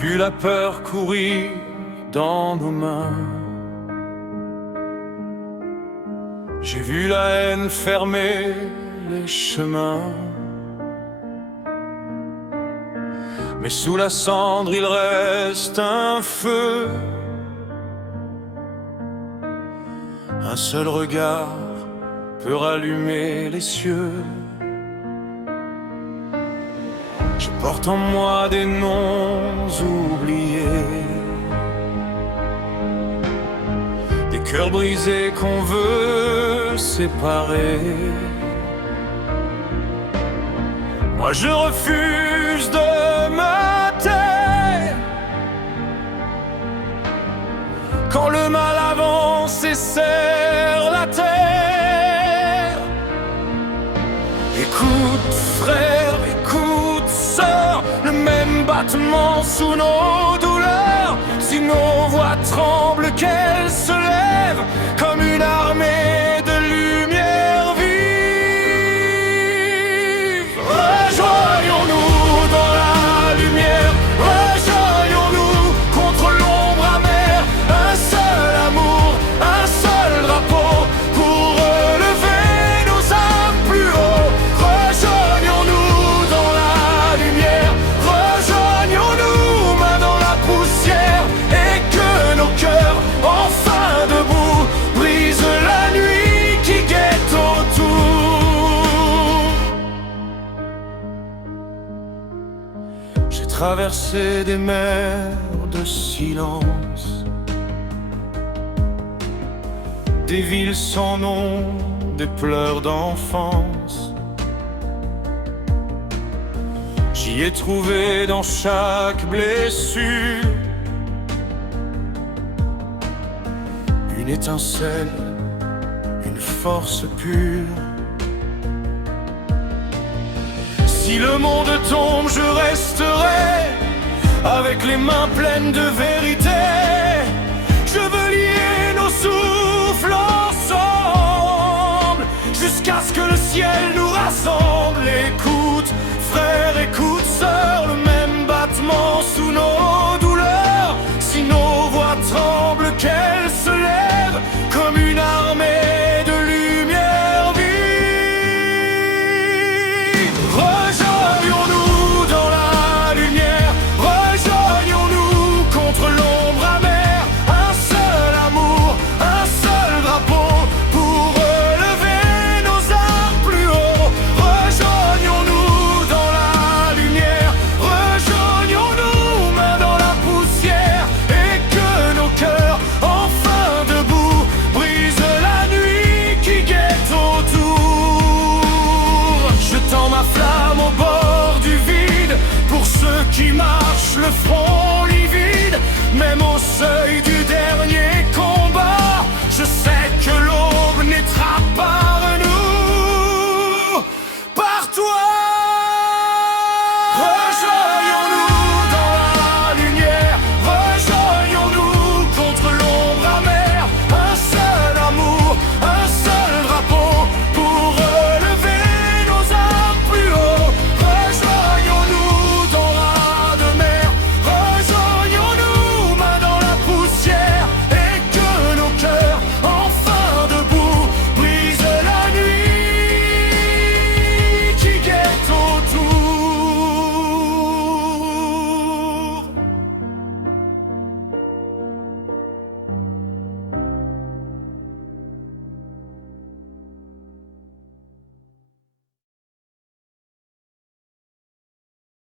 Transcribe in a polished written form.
vu la peur courir dans nos mains. J'ai vu la haine fermer les chemins. Mais sous la cendre il reste un feu. Un seul regard peut rallumer les cieux. Je porte en moi des noms oubliés, des cœurs brisés qu'on veut séparer. Moi je refuse de me taire. Quand le mal avance et serre la terre. Écoute frère, écoute sœur, le même battement sous nos douleurs. Si nos voix tremblent, qu'elles se lèvent comme une armée de lumière vive. Rejoignons-nous dans la lumière, rejoignons-nous contre l'ombre amère. Un seul amour, un seul drapeau pour relever nos âmes plus haut. Rejoignons-nous dans la lumière, rejoignons-nous main dans la poussière. Et que nos cœurs, enfin debout, brisent la nuit qui guette autour. J'ai traversé des mers de silence, des villes sans nom, des pleurs d'enfance. J'y ai trouvé dans chaque blessure une étincelle, une force pure. Si le monde tombe, je resterai avec les mains pleines de vérité. Je veux lier nos souffles ensemble jusqu'à ce que le ciel nous rassemble. Écoute frère, écoute sœur, le même battement sous nos